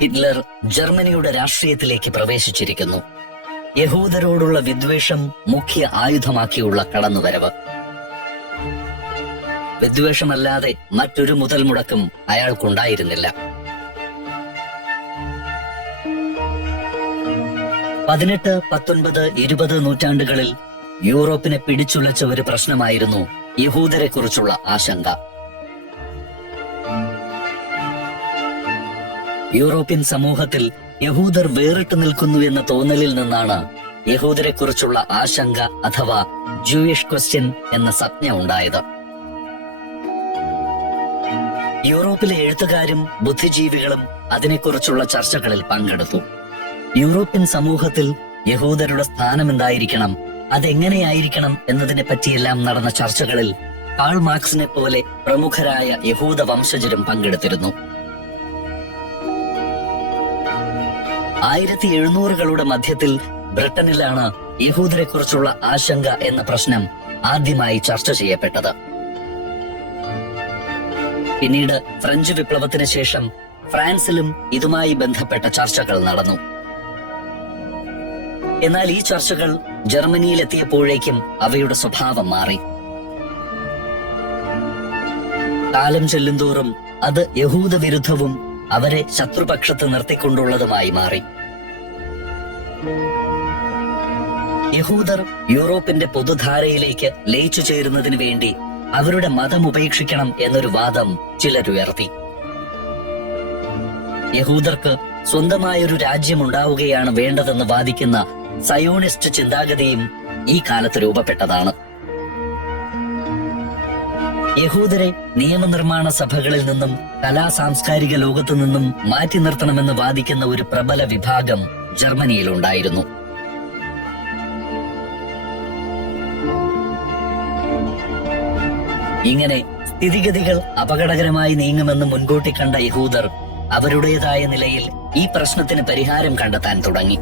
Hitler ജർമ്മനിയുടെ രാഷ്ട്രീയത്തിലേക്ക് പ്രവേശിച്ചിരിക്കുന്നു. യഹൂദരോടുള്ള വിദ്വേഷം മുഖ്യ ആയുധമാക്കിയുള്ള കടന്നുവരവ്. വിദ്വേഷമല്ലാതെ മറ്റൊരു മുതൽ മുടക്കും അയാൾക്കുണ്ടായിരുന്നില്ല. 18, 19, 20 നൂറ്റാണ്ടുകളിൽ യൂറോപ്പിനെ പിടിച്ചുലച്ച ഒരു പ്രശ്നമായിരുന്നു യഹൂദരെ കുറിച്ചുള്ള ആശങ്ക. യൂറോപ്യൻ സമൂഹത്തിൽ യഹൂദർ വേറിട്ട് നിൽക്കുന്നു എന്ന തോന്നലിൽ നിന്നാണ് യഹൂദരെ കുറിച്ചുള്ള ആശങ്ക അഥവാ ജൂയിഷ് ക്വസ്റ്റ്യൻ എന്ന സംജ്ഞ ഉണ്ടായത്. യൂറോപ്പിലെ എഴുത്തുകാരും ബുദ്ധിജീവികളും അതിനെക്കുറിച്ചുള്ള ചർച്ചകളിൽ പങ്കെടുത്തു. യൂറോപ്യൻ സമൂഹത്തിൽ യഹൂദരുടെ സ്ഥാനം എന്തായിരിക്കണം, അതെങ്ങനെയായിരിക്കണം എന്നതിനെ പറ്റിയെല്ലാം നടന്ന ചർച്ചകളിൽ കാൾ മാർക്സിനെ പോലെ പ്രമുഖരായ യഹൂദ വംശജരും പങ്കെടുത്തിരുന്നു. 1700കളുടെ മധ്യത്തിൽ ബ്രിട്ടനിലാണ് യഹൂദരെ കുറിച്ചുള്ള ആശങ്ക എന്ന പ്രശ്നം ആദ്യമായി ചർച്ച ചെയ്യപ്പെട്ടത്. പിന്നീട് ഫ്രഞ്ച് വിപ്ലവത്തിന് ശേഷം ഫ്രാൻസിലും ഇതുമായി ബന്ധപ്പെട്ട ചർച്ചകൾ നടന്നു. എന്നാൽ ഈ ചർച്ചകൾ ജർമ്മനിയിലെത്തിയപ്പോഴേക്കും അവയുടെ സ്വഭാവം മാറി. കാലം ചെല്ലുന്തോറും അത് യഹൂദ വിരുദ്ധവും അവരെ ശത്രുപക്ഷത്ത് നിർത്തിക്കൊണ്ടുള്ളതുമായി മാറി. യഹൂദർ യൂറോപ്പിന്റെ പൊതുധാരയിലേക്ക് ലയിച്ചു ചേരുന്നതിന് വേണ്ടി അവരുടെ മതം ഉപേക്ഷിക്കണം എന്നൊരു വാദം ചിലരുയർത്തി. യഹൂദർക്ക് സ്വന്തമായൊരു രാജ്യമുണ്ടാവുകയാണ് വേണ്ടതെന്ന് വാദിക്കുന്ന സയോണിസ്റ്റ് ചിന്താഗതിയും ഈ കാലത്ത് രൂപപ്പെട്ടതാണ്. യഹൂദരെ നിയമനിർമ്മാണ സഭകളിൽ നിന്നും കലാസാംസ്കാരിക ലോകത്തു നിന്നും മാറ്റി നിർത്തണമെന്ന് വാദിക്കുന്ന ഒരു പ്രബല വിഭാഗം ജർമ്മനിയിലുണ്ടായിരുന്നു. ഇങ്ങനെ സ്ഥിതിഗതികൾ അപകടകരമായി നീങ്ങുമെന്ന് മുൻകൂട്ടി കണ്ട യഹൂദർ അവരുടേതായ നിലയിൽ ഈ പ്രശ്നത്തിന് പരിഹാരം കണ്ടെത്താൻ തുടങ്ങി.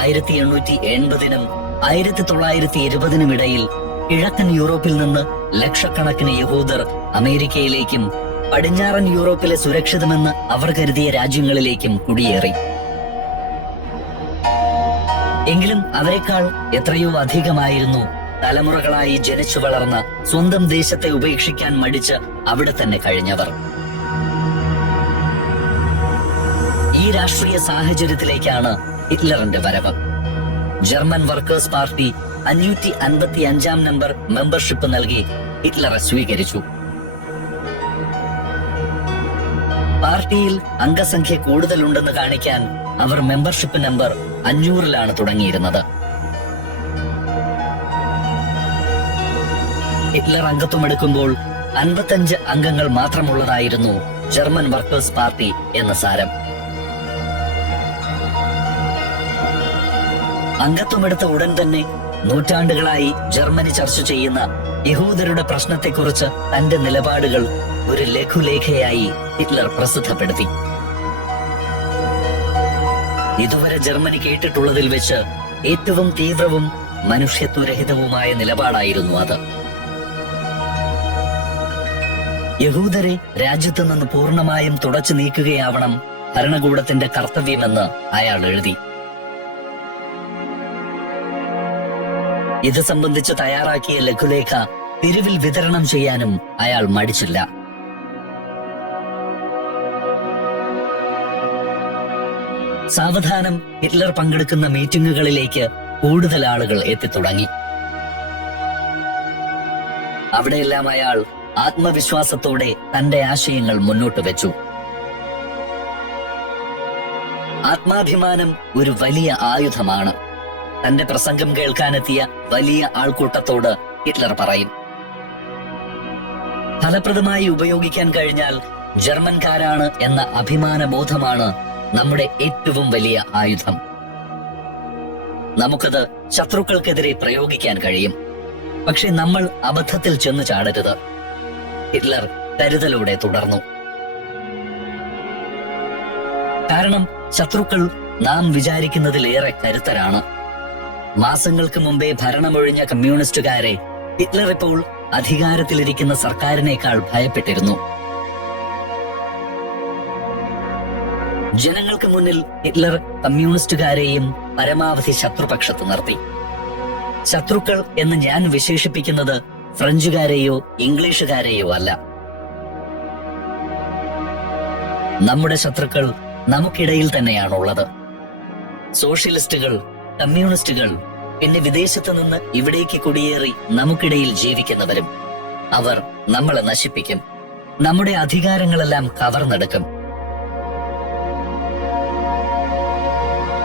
1880-നും 1920-നും ഇടയിൽ കിഴക്കൻ യൂറോപ്പിൽ നിന്ന് ലക്ഷക്കണക്കിന് യഹൂദർ അമേരിക്കയിലേക്കും പടിഞ്ഞാറൻ യൂറോപ്പിലെ സുരക്ഷിതമെന്ന് അവർ കരുതിയ രാജ്യങ്ങളിലേക്കും കുടിയേറി. എങ്കിലും അവരെക്കാൾ എത്രയോ അധികമായിരുന്നു തലമുറകളായി ജനിച്ചു വളർന്ന സ്വന്തം ദേശത്തെ ഉപേക്ഷിക്കാൻ മടിച്ച് അവിടെ തന്നെ കഴിഞ്ഞവർ. ഈ രാഷ്ട്രീയ സാഹചര്യത്തിലേക്കാണ് ഹിറ്റ്ലറിന്റെ വരവ്. German workers party 555 number membership നൽകി ഹിറ്റ്ലറെ സ്വീകരിച്ചു. പാർട്ടിയിൽ അംഗസംഖ്യ കൂടുതലുണ്ടെന്ന് കാണിക്കാൻ അവർ മെമ്പർഷിപ്പ് നമ്പർ 500-ലാണ് തുടങ്ങിയിരുന്നത്. ഹിറ്റ്ലർ അംഗത്വമെടുക്കുമ്പോൾ 55 അംഗങ്ങൾ മാത്രമുള്ളതായിരുന്നു ജർമ്മൻ വർക്കേഴ്സ് പാർട്ടി എന്ന സാരം. അംഗത്വമെടുത്ത ഉടൻ തന്നെ നൂറ്റാണ്ടുകളായി ജർമ്മനി ചർച്ച ചെയ്യുന്ന യഹൂദരുടെ പ്രശ്നത്തെക്കുറിച്ച് തന്റെ നിലപാടുകൾ ഒരു ലഘുലേഖയായി ഹിറ്റ്ലർ പ്രസിദ്ധപ്പെടുത്തി. ഇതുവരെ ജർമ്മനി കേട്ടിട്ടുള്ളതിൽ വെച്ച് ഏറ്റവും തീവ്രവും മനുഷ്യത്വരഹിതവുമായ നിലപാടായിരുന്നു അത്. യഹൂദരെ രാജ്യത്തു നിന്ന് പൂർണ്ണമായും തുടച്ചു നീക്കുകയാവണം ഭരണകൂടത്തിന്റെ കർത്തവ്യമെന്ന് അയാൾ എഴുതി. ഇത് സംബന്ധിച്ച് തയ്യാറാക്കിയ ലഘുലേഖ തെരുവിൽ വിതരണം ചെയ്യാനും അയാൾ മടിച്ചില്ല. സാവധാനം ഹിറ്റ്ലർ പങ്കെടുക്കുന്ന മീറ്റിംഗുകളിലേക്ക് കൂടുതൽ ആളുകൾ എത്തിത്തുടങ്ങി. അവിടെയെല്ലാം അയാൾ ആത്മവിശ്വാസത്തോടെ തന്റെ ആശയങ്ങൾ മുന്നോട്ട് വെച്ചു. ആത്മാഭിമാനം ഒരു വലിയ ആയുധമാണ്. തന്റെ പ്രസംഗം കേൾക്കാനെത്തിയ വലിയ ആൾക്കൂട്ടത്തോട് ഹിറ്റ്ലർ പറയും. ഫലപ്രദമായി ഉപയോഗിക്കാൻ കഴിഞ്ഞാൽ ജർമ്മൻകാരാണ് എന്ന അഭിമാന ബോധമാണ് നമ്മുടെ ഏറ്റവും വലിയ ആയുധം. നമുക്കത് ശത്രുക്കൾക്കെതിരെ പ്രയോഗിക്കാൻ കഴിയും. പക്ഷെ നമ്മൾ അബദ്ധത്തിൽ ചെന്ന് ചാടരുത്. ഹിറ്റ്ലർ കരുതലോടെ തുടർന്നു. കാരണം ശത്രുക്കൾ നാം വിചാരിക്കുന്നതിലേറെ കരുത്തരാണ്. മാസങ്ങൾക്ക് മുമ്പേ ഭരണമൊഴിഞ്ഞ കമ്മ്യൂണിസ്റ്റുകാരെ ഹിറ്റ്ലർ ഇപ്പോൾ അധികാരത്തിലിരിക്കുന്ന സർക്കാരിനേക്കാൾ ഭയപ്പെട്ടിരുന്നു. ജനങ്ങൾക്ക് മുന്നിൽ ഹിറ്റ്ലർ കമ്മ്യൂണിസ്റ്റുകാരെയും പരമാവധി ശത്രുപക്ഷത്ത് നിർത്തി. ശത്രുക്കൾ എന്ന് ഞാൻ വിശേഷിപ്പിക്കുന്നത് ഫ്രഞ്ചുകാരെയോ ഇംഗ്ലീഷുകാരെയോ അല്ല. നമ്മുടെ ശത്രുക്കൾ നമുക്കിടയിൽ തന്നെയാണുള്ളത്. സോഷ്യലിസ്റ്റുകൾ, കമ്മ്യൂണിസ്റ്റുകൾ, പിന്നെ വിദേശത്ത് നിന്ന് ഇവിടേക്ക് കുടിയേറി നമുക്കിടയിൽ ജീവിക്കുന്നവരും. അവർ നമ്മളെ നശിപ്പിക്കും, നമ്മുടെ അധികാരങ്ങളെല്ലാം കവർന്നെടുക്കും.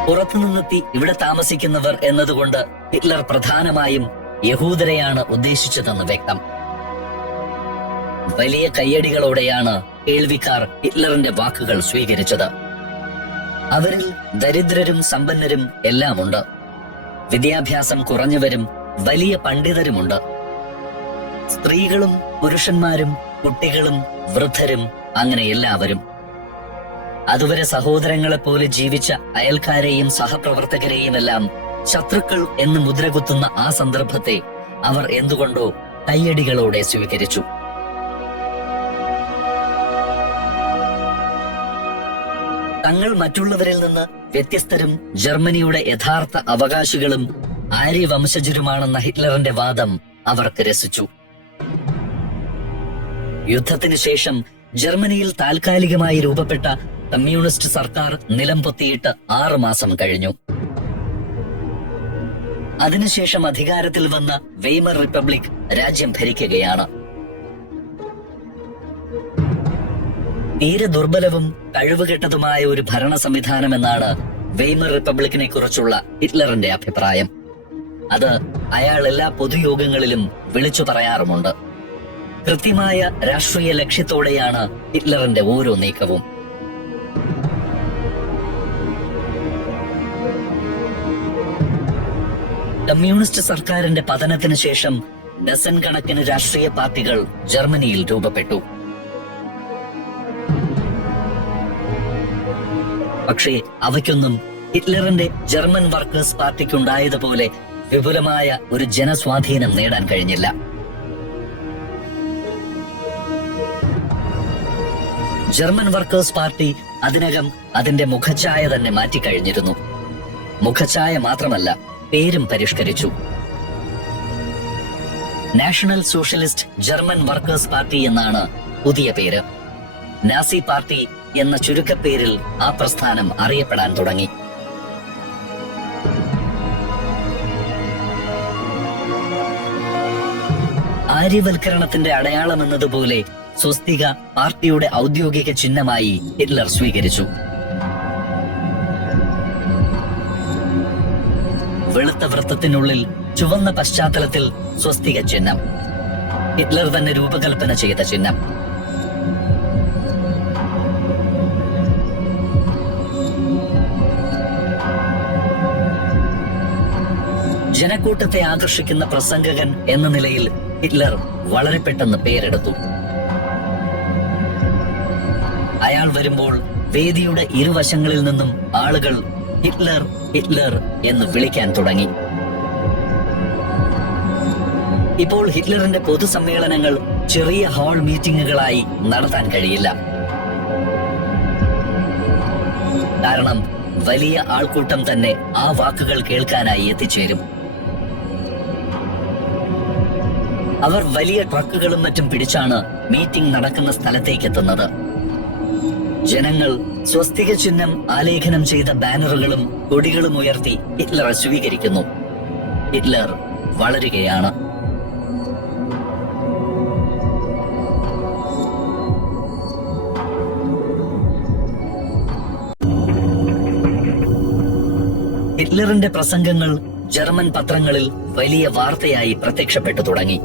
പുറത്തുനിന്നെത്തി ഇവിടെ താമസിക്കുന്നവർ എന്നതുകൊണ്ട് ഹിറ്റ്ലർ പ്രധാനമായും യഹൂദരെയാണ് ഉദ്ദേശിച്ചതെന്ന് വ്യക്തം. വലിയ കയ്യടികളോടെയാണ് കേൾവിക്കാർ ഹിറ്റ്ലറിന്റെ വാക്കുകൾ സ്വീകരിച്ചത്. അവരിൽ ദരിദ്രരും സമ്പന്നരും എല്ലാമുണ്ട്. വിദ്യാഭ്യാസം കുറഞ്ഞവരും വലിയ പണ്ഡിതരുമുണ്ട്. സ്ത്രീകളും പുരുഷന്മാരും കുട്ടികളും വൃദ്ധരും, അങ്ങനെ എല്ലാവരും. അതുവരെ സഹോദരങ്ങളെപ്പോലെ ജീവിച്ച അയൽക്കാരെയും സഹപ്രവർത്തകരെയും എല്ലാം ശത്രുക്കൾ എന്ന് മുദ്രകുത്തുന്ന ആ സന്ദർഭത്തെ അവർ എന്തുകൊണ്ടോ കയ്യടികളോടെ സ്വീകരിച്ചു. തങ്ങൾ മറ്റുള്ളവരിൽ നിന്ന് വ്യത്യസ്തരും ജർമ്മനിയുടെ യഥാർത്ഥ അവകാശികളും ആര്യവംശജരുമാണെന്ന ഹിറ്റ്ലറിന്റെ വാദം അവർക്ക് രസിച്ചു. യുദ്ധത്തിന് ശേഷം ജർമ്മനിയിൽ താൽക്കാലികമായി രൂപപ്പെട്ട കമ്മ്യൂണിസ്റ്റ് സർക്കാർ നിലം പൊത്തിയിട്ട് 6 മാസം കഴിഞ്ഞു. അതിനുശേഷം അധികാരത്തിൽ വന്ന വെയ്മർ റിപ്പബ്ലിക് രാജ്യം ഭരിക്കുകയാണ്. തീരെ ദുർബലവും കഴിവുകെട്ടതുമായ ഒരു ഭരണ സംവിധാനം എന്നാണ് വെയ്മർ റിപ്പബ്ലിക്കിനെ കുറിച്ചുള്ള ഹിറ്റ്ലറിന്റെ അഭിപ്രായം. അത് അയാൾ എല്ലാ പൊതുയോഗങ്ങളിലും വിളിച്ചു പറയാറുമുണ്ട്. കൃത്യമായ രാഷ്ട്രീയ ലക്ഷ്യത്തോടെയാണ് ഹിറ്റ്ലറിന്റെ ഓരോ നീക്കവും. കമ്മ്യൂണിസ്റ്റ് സർക്കാരിന്റെ പതനത്തിന് ശേഷം ഡസൻ കണക്കിന് രാഷ്ട്രീയ പാർട്ടികൾ ജർമ്മനിയിൽ രൂപപ്പെട്ടു. പക്ഷേ അവയ്ക്കൊന്നും ഹിറ്റ്ലറിന്റെ ജർമ്മൻ വർക്കേഴ്സ് പാർട്ടിക്കുണ്ടായതുപോലെ വിപുലമായ ഒരു ജനസ്വാധീനം നേടാൻ കഴിഞ്ഞില്ല. ജർമ്മൻ വർക്കേഴ്സ് പാർട്ടി അതിനകം അതിന്റെ മുഖഛായ തന്നെ മാറ്റിക്കഴിഞ്ഞിരുന്നു. മുഖഛായ മാത്രമല്ല, പേരും പരിഷ്കരിച്ചു. National socialist German workers party എന്നാണ് പുതിയ പേര്. നാസി പാർട്ടി എന്ന ചുരുക്കപ്പേരിൽ ആ പ്രസ്ഥാനം അറിയപ്പെടാൻ തുടങ്ങി. ആര്യവൽക്കരണത്തിന്റെ അടയാളം എന്നതുപോലെ സ്വസ്തിക പാർട്ടിയുടെ ഔദ്യോഗിക ചിഹ്നമായി ഹിറ്റ്ലർ സ്വീകരിച്ചു. വെളുത്ത വൃത്തത്തിനുള്ളിൽ ചുവന്ന പശ്ചാത്തലത്തിൽ സ്വസ്തിക ചിഹ്നം, ഹിറ്റ്ലർ തന്നെ രൂപകൽപ്പന ചെയ്ത ചിഹ്നം. ജനക്കൂട്ടത്തെ ആകർഷിക്കുന്ന പ്രസംഗകൻ എന്ന നിലയിൽ ഹിറ്റ്ലർ വളരെ പെട്ടെന്ന് പേരെടുത്തു. അയാൾ വരുമ്പോൾ വേദിയുടെ ഇരുവശങ്ങളിൽ നിന്നും ആളുകൾ ഹിറ്റ്ലർ ഹിറ്റ്ലർ എന്ന് വിളിക്കാൻ തുടങ്ങി. ഇപ്പോൾ ഹിറ്റ്ലറിന്റെ പൊതുസമ്മേളനങ്ങൾ ചെറിയ ഹാൾ മീറ്റിംഗുകളായി നടത്താൻ കഴിയില്ല. കാരണം വലിയ ആൾക്കൂട്ടം തന്നെ ആ വാക്കുകൾ കേൾക്കാനായി എത്തിച്ചേരും. അവർ വലിയ ട്രക്കുകളും മറ്റും പിടിച്ചാണ് മീറ്റിംഗ് നടക്കുന്ന സ്ഥലത്തേക്ക് എത്തുന്നത്. ജനങ്ങൾ സ്വസ്തിക ചിഹ്നം ആലേഖനം ചെയ്ത ബാനറുകളും കൊടികളും ഉയർത്തി ഹിറ്റ്ലറെ സ്വീകരിക്കുന്നു. ഹിറ്റ്ലർ വളരുകയാണ്. ഹിറ്റ്ലറിന്റെ പ്രസംഗങ്ങൾ ജർമ്മൻ പത്രങ്ങളിൽ വലിയ വാർത്തയായി പ്രത്യക്ഷപ്പെട്ടു തുടങ്ങി.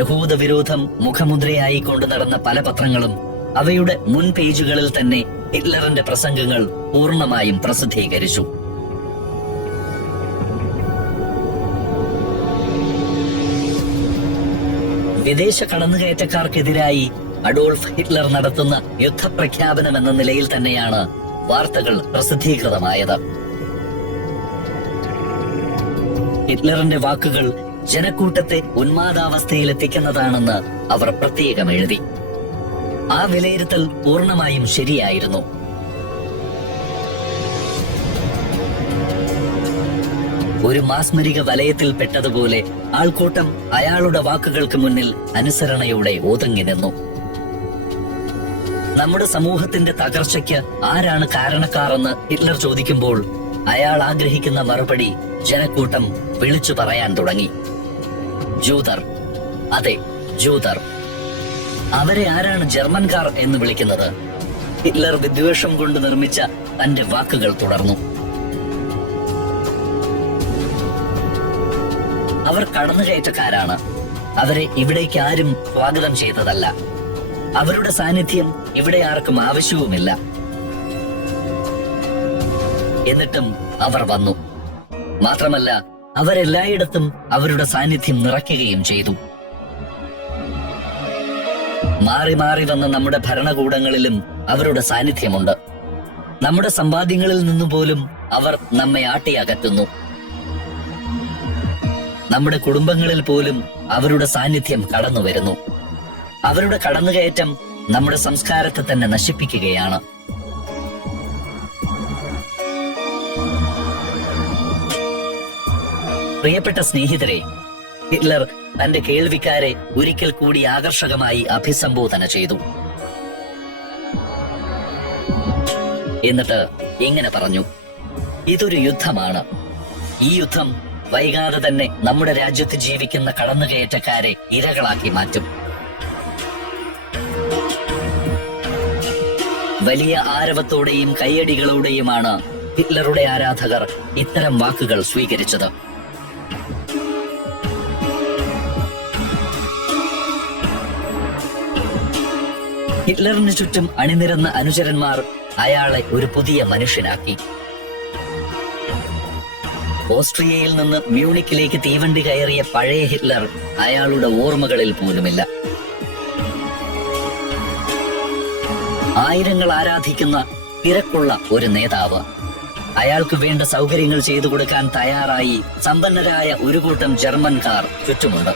യഹൂദ വിരോധം മുഖമുദ്രയായി കൊണ്ടു നടന്ന പല പത്രങ്ങളും അവയുടെ മുൻ പേജുകളിൽ തന്നെ ഹിറ്റ്ലറിന്റെ പ്രസംഗങ്ങൾ പൂർണ്ണമായും പ്രസിദ്ധീകരിച്ചു. വിദേശ കടന്നുകയറ്റക്കാർക്കെതിരായി അഡോൾഫ് ഹിറ്റ്ലർ നടത്തുന്ന യുദ്ധപ്രഖ്യാപനം എന്ന നിലയിൽ തന്നെയാണ് വാർത്തകൾ പ്രസിദ്ധീകൃതമായത്. ഹിറ്റ്ലറിന്റെ വാക്കുകൾ ജനക്കൂട്ടത്തെ ഉന്മാദാവസ്ഥയിലെത്തിക്കുന്നതാണെന്ന് അവർ പ്രത്യേകം എഴുതി. ആ വിലയിരുത്തൽ പൂർണ്ണമായും ശരിയായിരുന്നു. ഒരു മാസ്മരിക വലയത്തിൽ പെട്ടതുപോലെ ആൾക്കൂട്ടം അയാളുടെ വാക്കുകൾക്ക് മുന്നിൽ അനുസരണയോടെ ഒതുങ്ങി നിന്നു. നമ്മുടെ സമൂഹത്തിന്റെ തകർച്ചയ്ക്ക് ആരാണ് കാരണക്കാരെന്ന് ഹിറ്റ്ലർ ചോദിക്കുമ്പോൾ അയാൾ ആഗ്രഹിക്കുന്ന മറുപടി ജനക്കൂട്ടം വിളിച്ചു പറയാൻ തുടങ്ങി. ജൂതർ. അതെ, ജൂതർ. അവരെ ആരാണ് ജർമ്മൻകാർ എന്ന് വിളിക്കുന്നത്? ഹിറ്റ്ലർ വിദ്വേഷം കൊണ്ട് നിർമ്മിച്ച തന്റെ വാക്കുകൾ തുടർന്നു. അവർ കടന്നുകയറ്റക്കാരാണ്. അവരെ ഇവിടേക്ക് ആരും സ്വാഗതം ചെയ്തതല്ല. അവരുടെ സാന്നിധ്യം ഇവിടെ ആർക്കും ആവശ്യവുമില്ല. എന്നിട്ടും അവർ വന്നു. മാത്രമല്ല, അവരെല്ലായിടത്തും അവരുടെ സാന്നിധ്യം നിറയ്ക്കുകയും ചെയ്തു. മാറി മാറി വന്ന നമ്മുടെ ഭരണകൂടങ്ങളിലും അവരുടെ സാന്നിധ്യമുണ്ട്. നമ്മുടെ സമ്പാദ്യങ്ങളിൽ നിന്നുപോലും അവർ നമ്മെ ആട്ടിയകറ്റുന്നു. നമ്മുടെ കുടുംബങ്ങളിൽ പോലും അവരുടെ സാന്നിധ്യം കടന്നു വരുന്നു. അവരുടെ കടന്നുകയറ്റം നമ്മുടെ സംസ്കാരത്തെ തന്നെ നശിപ്പിക്കുകയാണ്. പ്രിയപ്പെട്ട സ്നേഹിതരെ, ഹിറ്റ്ലർ തന്റെ കേൾവിക്കാരെ ഒരിക്കൽ കൂടി ആകർഷകമായി അഭിസംബോധന ചെയ്തു. എന്നിട്ട് ഇങ്ങനെ പറഞ്ഞു: ഇതൊരു യുദ്ധമാണ്. ഈ യുദ്ധം വൈകാതെ തന്നെ നമ്മുടെ രാജ്യത്ത് ജീവിക്കുന്ന കടന്നുകയറ്റക്കാരെ ഇരകളാക്കി മാറ്റും. വലിയ ആരവത്തോടെയും കയ്യടികളോടെയുമാണ് ഹിറ്റ്ലറുടെ ആരാധകർ ഇത്തരം വാക്കുകൾ സ്വീകരിച്ചത്. ഹിറ്റ്ലറിന് ചുറ്റും അണിനിരന്ന അനുചരന്മാർ അയാളെ ഒരു പുതിയ മനുഷ്യനാക്കി. ഓസ്ട്രിയയിൽ നിന്ന് മ്യൂണിക്കിലേക്ക് തീവണ്ടി കയറിയ പഴയ ഹിറ്റ്ലർ അയാളുടെ ഓർമ്മകളിൽ പോലുമില്ല. ആയിരങ്ങൾ ആരാധിക്കുന്ന തിരക്കുള്ള ഒരു നേതാവ്. അയാൾക്ക് വേണ്ട സൗകര്യങ്ങൾ ചെയ്തു കൊടുക്കാൻ തയ്യാറായി സമ്പന്നരായ ഒരു കൂട്ടം ജർമ്മൻകാർ ചുറ്റുമുണ്ട്.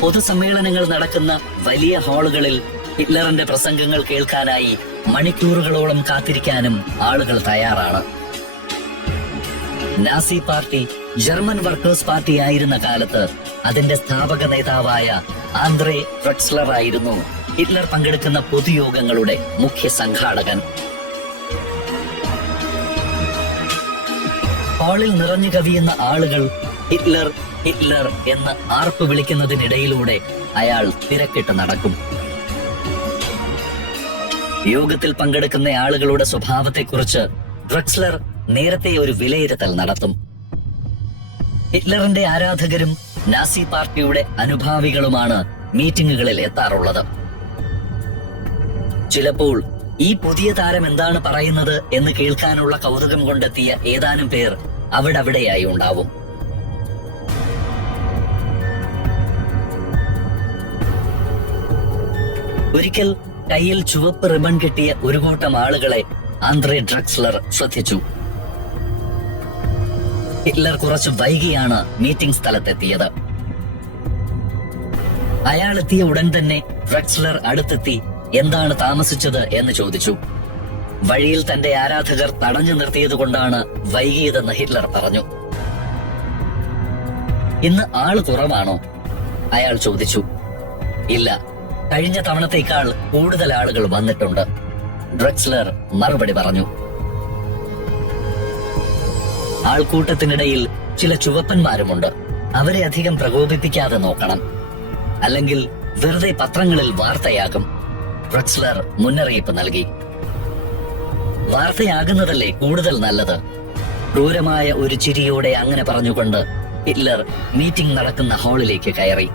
പൊതുസമ്മേളനങ്ങൾ നടക്കുന്ന വലിയ ഹാളുകളിൽ ഹിറ്റ്ലറിന്റെ പ്രസംഗങ്ങൾ കേൾക്കാനായി മണിക്കൂറുകളോളം കാത്തിരിക്കാനും ആളുകൾ തയ്യാറാണ്. Nazi party German workers party ആയിരുന്ന കാലത്ത് അതിന്റെ സ്ഥാപക നേതാവായ ആന്ദ്രേ ഡ്രക്സ്ലർ ആയിരുന്നു ഹിറ്റ്ലർ പങ്കെടുക്കുന്ന പൊതുയോഗങ്ങളുടെ മുഖ്യ സംഘാടകൻ. ഹാളിൽ നിറഞ്ഞു കവിയുന്ന ആളുകൾ ഹിറ്റ്ലർ ഹിറ്റ്ലർ എന്ന് ആർപ്പ് വിളിക്കുന്നതിനിടയിലൂടെ അയാൾ തിരക്കിട്ട് നടക്കും. യോഗത്തിൽ പങ്കെടുക്കുന്ന ആളുകളുടെ സ്വഭാവത്തെക്കുറിച്ച് ഡ്രക്സ്ലർ നേരത്തെ ഒരു വിലയിരുത്തൽ നടത്തും. ഹിറ്റ്ലറിന്റെ ആരാധകരും നാസി പാർട്ടിയുടെ അനുഭാവികളുമാണ് മീറ്റിംഗുകളിൽ എത്താറുള്ളത്. ചിലപ്പോൾ ഈ പുതിയ താരം എന്താണ് പറയുന്നത് എന്ന് കേൾക്കാനുള്ള കൗതുകം കൊണ്ടെത്തിയ ഏതാനും പേർ അവിടെയായി ഉണ്ടാവും. ഒരിക്കൽ കയ്യിൽ ചുവപ്പ് റിബൺ കിട്ടിയ ഒരു കൂട്ടം ആളുകളെ ആന്ദ്രേ ഡ്രക്സ്ലർ ശ്രദ്ധിച്ചു. ഹിറ്റ്ലർ കുറച്ച് വൈകിയാണ് മീറ്റിംഗ് സ്ഥലത്തെത്തിയത്. അയാൾ എത്തിയ ഉടൻ തന്നെ ഡ്രക്സ്ലർ അടുത്തെത്തി എന്താണ് താമസിച്ചത് എന്ന് ചോദിച്ചു. വഴിയിൽ തന്റെ ആരാധകർ തടഞ്ഞു നിർത്തിയത് കൊണ്ടാണ് വൈകിയതെന്ന് ഹിറ്റ്ലർ പറഞ്ഞു. ഇന്ന് ആള് കുറവാണോ? അയാൾ ചോദിച്ചു. ഇല്ല, കഴിഞ്ഞ തവണത്തേക്കാൾ കൂടുതൽ ആളുകൾ വന്നിട്ടുണ്ട്, ഡ്രക്സ്ലർ മറുപടി പറഞ്ഞു. ആൾക്കൂട്ടത്തിനിടയിൽ ചില ചുവപ്പന്മാരുമുണ്ട്. അവരെ അധികം പ്രകോപിപ്പിക്കാതെ നോക്കണം, അല്ലെങ്കിൽ വെറുതെ പത്രങ്ങളിൽ വാർത്തയാകും, ഡ്രക്സ്ലർ മുന്നറിയിപ്പ് നൽകി. വാർത്തയാകുന്നതല്ലേ കൂടുതൽ നല്ലത്. ക്രൂരമായ ഒരു ചിരിയോടെ അങ്ങനെ പറഞ്ഞുകൊണ്ട് ഹിറ്റ്ലർ മീറ്റിംഗ് നടക്കുന്ന ഹാളിലേക്ക് കയറി.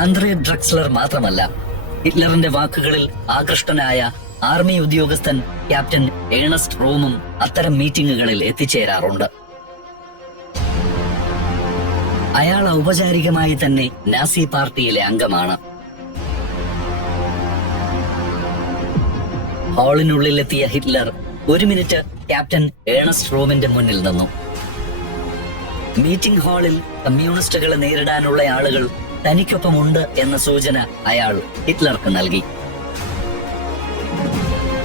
ആന്ദ്രേ ഡ്രക്സ്ലർ മാത്രമല്ല, ഹിറ്റ്ലറിന്റെ വാക്കുകളിൽ ആകൃഷ്ടനായ ആർമി ഉദ്യോഗസ്ഥൻ ക്യാപ്റ്റൻ ഏണസ്റ്റ് റോമും അത്തരം മീറ്റിംഗുകളിൽ എത്തിച്ചേരാറുണ്ട്. അയാൾ ഔപചാരികമായി തന്നെ നാസി പാർട്ടിയിലെ അംഗമാണ്. ഹാളിനുള്ളിലെത്തിയ ഹിറ്റ്ലർ ഒരു മിനിറ്റ് ക്യാപ്റ്റൻ ഏണസ്റ്റ് റോമിന്റെ മുന്നിൽ നിന്നു. മീറ്റിംഗ് ഹാളിൽ കമ്മ്യൂണിസ്റ്റുകളെ നേരിടാനുള്ള ആളുകൾ തനിക്കൊപ്പമുണ്ട് എന്ന സൂചന അയാൾ ഹിറ്റ്ലർക്ക് നൽകി.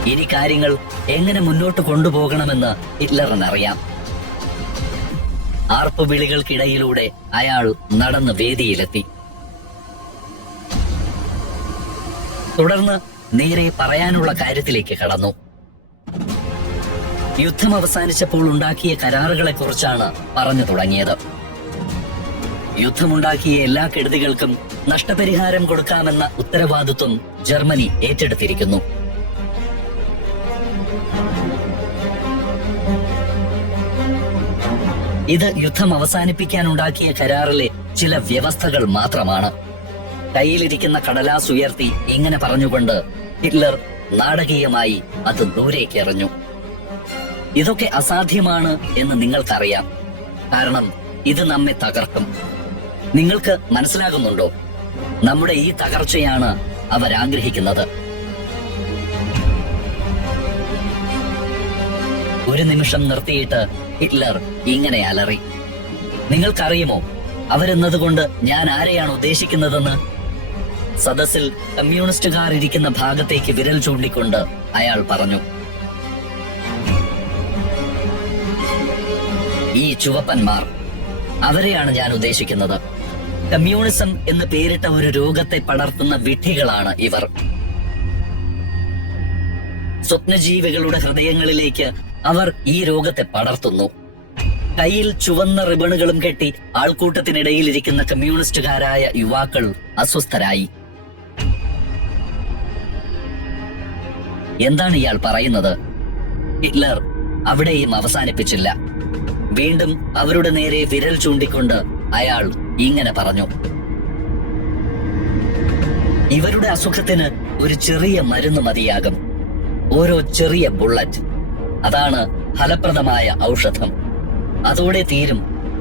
ഇനി കാര്യങ്ങൾ എങ്ങനെ മുന്നോട്ട് കൊണ്ടുപോകണമെന്ന് ഹിറ്റ്ലറിനറിയാം. ആർപ്പുവിളികൾക്കിടയിലൂടെ അയാൾ നടന്ന് വേദിയിലെത്തി. തുടർന്ന് നേരെ പറയാനുള്ള കാര്യത്തിലേക്ക് കടന്നു. യുദ്ധം അവസാനിച്ചപ്പോൾ ഉണ്ടാക്കിയ കരാറുകളെ കുറിച്ചാണ് പറഞ്ഞു തുടങ്ങിയത്. യുദ്ധമുണ്ടാക്കിയ എല്ലാ കെടുതികൾക്കും നഷ്ടപരിഹാരം കൊടുക്കാമെന്ന ഉത്തരവാദിത്വം ജർമ്മനി ഏറ്റെടുത്തിരിക്കുന്നു. ഇത് യുദ്ധം അവസാനിപ്പിക്കാനുണ്ടാക്കിയ കരാറിലെ ചില വ്യവസ്ഥകൾ മാത്രമാണ്. കയ്യിലിരിക്കുന്ന കടലാസ് ഉയർത്തി ഇങ്ങനെ പറഞ്ഞുകൊണ്ട് ഹിറ്റ്ലർ നാടകീയമായി അത് ദൂരേക്ക് എറിഞ്ഞു. ഇതൊക്കെ അസാധ്യമാണ് എന്ന് നിങ്ങൾക്കറിയാം, കാരണം ഇത് നമ്മെ തകർക്കും. നിങ്ങൾക്ക് മനസ്സിലാകുന്നുണ്ടോ? നമ്മുടെ ഈ തകർച്ചയാണ് അവരാഗ്രഹിക്കുന്നത്. ഒരു നിമിഷം നിർത്തിയിട്ട് ഹിറ്റ്ലർ ഇങ്ങനെ അലറി. നിങ്ങൾക്കറിയുമോ അവരെന്നതുകൊണ്ട് ഞാൻ ആരെയാണ് ഉദ്ദേശിക്കുന്നതെന്ന്? സദസ്സിൽ കമ്മ്യൂണിസ്റ്റുകാർ ഇരിക്കുന്ന ഭാഗത്തേക്ക് വിരൽ ചൂണ്ടിക്കൊണ്ട് അയാൾ പറഞ്ഞു. ഈ ചുവപ്പന്മാർ, അവരെയാണ് ഞാൻ ഉദ്ദേശിക്കുന്നത്. കമ്മ്യൂണിസം എന്ന് പേരിട്ട ഒരു രോഗത്തെ പടർത്തുന്ന വിഡ്ഢികളാണ് ഇവർ. സ്വപ്നജീവികളുടെ ഹൃദയങ്ങളിലേക്ക് അവർ ഈ രോഗത്തെ പടർത്തുന്നു. കയ്യിൽ ചുവന്ന റിബണുകളും കെട്ടി ആൾക്കൂട്ടത്തിനിടയിൽ ഇരിക്കുന്ന കമ്മ്യൂണിസ്റ്റുകാരായ യുവാക്കൾ അസ്വസ്ഥരായി. എന്താണ് ഇയാൾ പറയുന്നത്? ഹിറ്റ്ലർ അവിടെയും അവസാനിപ്പിച്ചില്ല. വീണ്ടും അവരുടെ നേരെ വിരൽ ചൂണ്ടിക്കൊണ്ട് അയാൾ ഇങ്ങനെ പറഞ്ഞു. ഇവരുടെ അസുഖത്തിന് ഒരു ചെറിയ മരുന്ന് മതിയാകും. ഓരോ ചെറിയ ബുള്ളറ്റ്, അതാണ് ഫലപ്രദമായ ഔഷധം. അതോടെ തീരും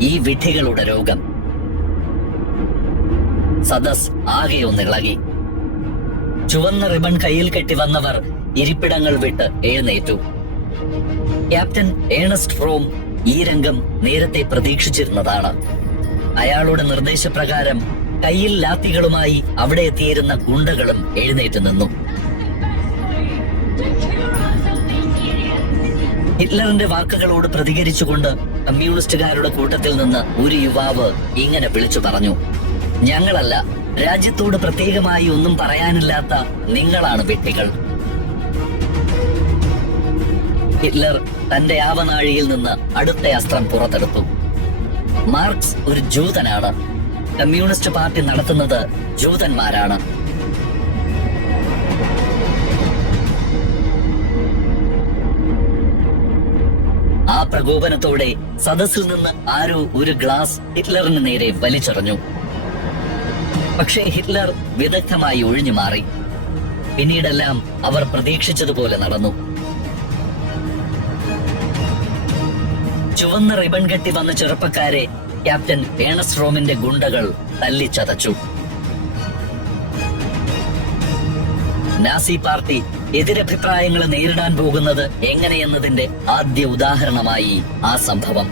ഈ വിഡ്ഢികളുടെ രോഗം. സദസ് ആകെ ഒന്നിളകി. ചുവന്ന റിബൺ കയ്യിൽ കെട്ടി വന്നവർ ഇരിപ്പിടങ്ങൾ വിട്ട് എഴുന്നേറ്റു. ക്യാപ്റ്റൻ ഏണസ്റ്റ് റോം ഈ രംഗം നേരത്തെ പ്രതീക്ഷിച്ചിരുന്നതാണ്. അയാളുടെ നിർദ്ദേശപ്രകാരം കയ്യിൽ ലാത്തികളുമായി അവിടെ എത്തിയിരുന്ന ഗുണ്ടകളും എഴുന്നേറ്റ് നിന്നു. ഹിറ്റ്ലറിന്റെ വാക്കുകളോട് പ്രതികരിച്ചുകൊണ്ട് കമ്മ്യൂണിസ്റ്റുകാരുടെ കൂട്ടത്തിൽ നിന്ന് ഒരു യുവാവ് ഇങ്ങനെ വിളിച്ചു പറഞ്ഞു. ഞങ്ങളല്ല, രാജ്യത്തോട് പ്രത്യേകമായി ഒന്നും പറയാനില്ലാത്ത നിങ്ങളാണ് വിഡ്ഢികൾ. ഹിറ്റ്ലർ തന്റെ ആവനാഴിയിൽ നിന്ന് അടുത്ത അസ്ത്രം പുറത്തെടുത്തു. മാർക്സ് ഒരു ജൂതനാണ്. കമ്മ്യൂണിസ്റ്റ് പാർട്ടി നടത്തുന്നത് ജൂതന്മാരാണ്. ആ പ്രകോപനത്തോടെ സദസ്സിൽ നിന്ന് ആരോ ഒരു ഗ്ലാസ് ഹിറ്റ്ലറിന് നേരെ വലിച്ചെറിഞ്ഞു. പക്ഷേ ഹിറ്റ്ലർ വിദഗ്ധമായി ഒഴിഞ്ഞു മാറി. പിന്നീടെല്ലാം അവർ പ്രതീക്ഷിച്ചതുപോലെ നടന്നു. ചുവന്ന റിബൺ കെട്ടി വന്ന ചെറുപ്പക്കാരെ ക്യാപ്റ്റൻ ഏണസ്റ്റ് റോമിന്റെ ഗുണ്ടകൾ തല്ലിച്ചതച്ചു. നാസി പാർട്ടി എതിരഭിപ്രായങ്ങളെ നേരിടാൻ പോകുന്നത് എങ്ങനെയെന്നതിന്റെ ആദ്യ ഉദാഹരണമായി ആ സംഭവം.